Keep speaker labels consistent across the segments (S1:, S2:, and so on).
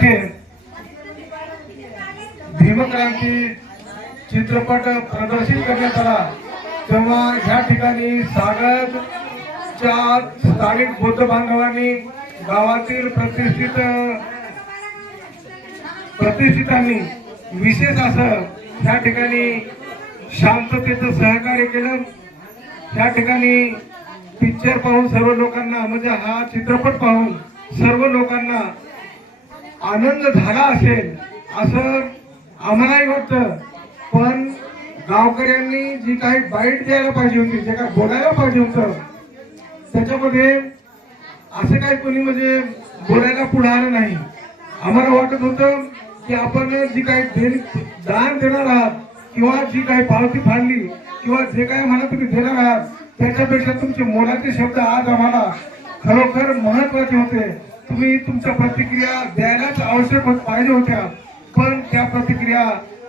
S1: ते भीमक्रांती चित्रपट प्रदर्शित करण्यात आला. तेव्हा ह्या ठिकाणी सागरच्या स्थानिक बौद्ध बांधवांनी गावातील प्रतिष्ठित प्रतिष्ठितांनी विशेष असं ह्या ठिकाणी शांततेचं सहकार्य केलं. त्या ठिकाणी पिक्चर पाहून सर्व लोकांना म्हणजे हा चित्रपट पाहून सर्व लोकांना आनंद झाला असेल असं आम्हालाही वाटतं. पण गावकऱ्यांनी जी काही बाईट द्यायला पाहिजे होती जे काही बोलायला पाहिजे होतं त्याच्यामध्ये असं काही कोणी म्हणजे बोलायला पुढे आलं नाही. आम्हाला वाटत होतं की आपण जी काही देण दान देणार आहात किंवा जी काही पावती फाडली किंवा जे काय म्हणा तुम्ही देणार आहात त्याच्यापेक्षा तुमचे मोलाचे शब्द आज आम्हाला खरोखर महत्त्वाचे होते. तुम्ही तुमच्या प्रतिक्रिया द्यायलाच आवश्यक पाहिजे होत्या. पण त्या प्रतिक्रिया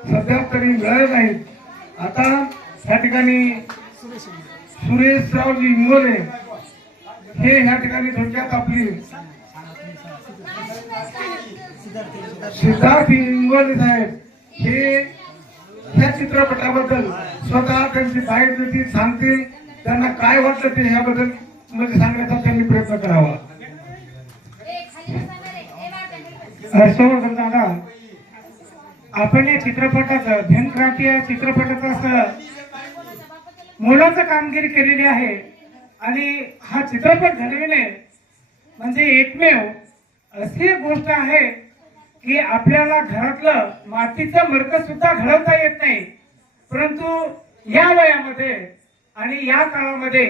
S1: सध्या तरी मिळाल्या नाहीत. आता ह्या ठिकाणी सुरेशरावजी इंगोले हे ह्या ठिकाणी थोडक्यात आपली सिद्धार्थ इंगोले साहेब हे त्या चित्रपटाबद्दल स्वतः त्यांची बाहेर सांगतील. त्यांना काय वाटलं ते ह्याबद्दल म्हणजे सांगण्याचा त्यांनी प्रयत्न करावा.
S2: हर्षवर्धन दादा आपण या चित्रपटाचं भीमक्रांती या चित्रपटाचं मोलाचं कामगिरी केलेली आहे. आणि हा चित्रपट घडविणे म्हणजे एकमेव अशी एक गोष्ट आहे की आपल्याला घरातलं मातीचं मडकं सुद्धा घडवता येत नाही. परंतु या वयामध्ये आणि या काळामध्ये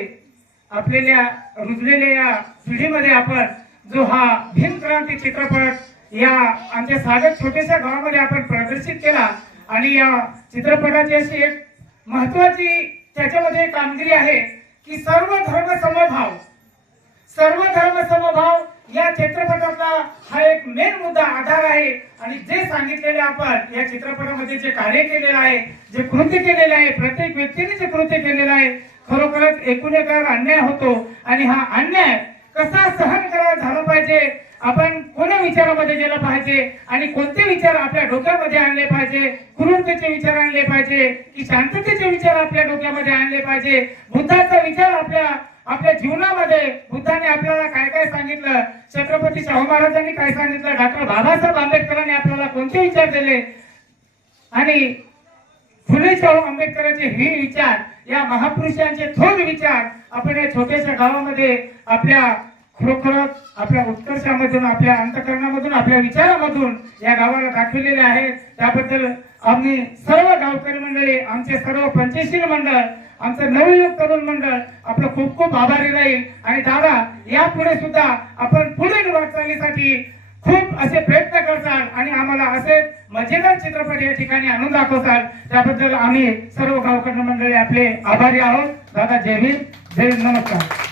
S2: आपल्याला रुजलेल्या या पिढीमध्ये आपण जो हा भीमक्रांती चित्रपट या आमच्या साध्या छोट्याशा गावामध्ये आपण प्रदर्शित केला. आणि या चित्रपटाची अशी एक महत्वाची त्याच्यामध्ये कामगिरी आहे की सर्व धर्म समभाव सर्व धर्म समभाव या चित्रपटातला हा एक मेन मुद्दा आधार आहे. आणि जे सांगितलेले आपण या चित्रपटामध्ये जे कार्य केलेलं आहे जे कृत्य केलेलं आहे प्रत्येक व्यक्तीने जे कृत्य केलेलं आहे खरोखरच एकूण एकावर अन्याय होतो. आणि हा अन्याय कसा सहन करावा झाला पाहिजे आपण कोण्या विचारामध्ये गेलं पाहिजे? आणि कोणते विचार आपल्या डोक्यामध्ये आणले पाहिजे? क्रूरतेचे विचार आणले पाहिजे? की शांततेचे विचार आपल्या डोक्यामध्ये आणले पाहिजे? बुद्धाचा विचार आपल्या आपल्या जीवनामध्ये बुद्धाने आपल्याला काय काय सांगितलं? छत्रपती शाहू महाराजांनी काय सांगितलं? डॉक्टर बाबासाहेब आंबेडकरांनी आपल्याला कोणते विचार दिले? आणि फुले शाहू आंबेडकरांचे हे विचार या महापुरुषांचे थोर विचार आपण या छोट्याशा गावामध्ये आपल्या खरोखरच आपल्या उत्कर्षामधून आपल्या अंतकरणामधून आपल्या विचारामधून या गावाला दाखविलेले आहेत. त्याबद्दल आम्ही सर्व गावकरी मंडळी आमचे सर्व पंचशील मंडळ आमचं नवयुग तरुण मंडळ आपलं खूप खूप आभारी राहील. आणि दादा यापुढे सुद्धा आपण पुढील वाटचालीसाठी खूप असे प्रयत्न करताल आणि आम्हाला असे मजेदार चित्रपट या ठिकाणी आणून दाखवताल त्याबद्दल आम्ही सर्व गावकरी मंडळी आपले आभारी आहोत. दादा जय हिंद. जय नमस्कार.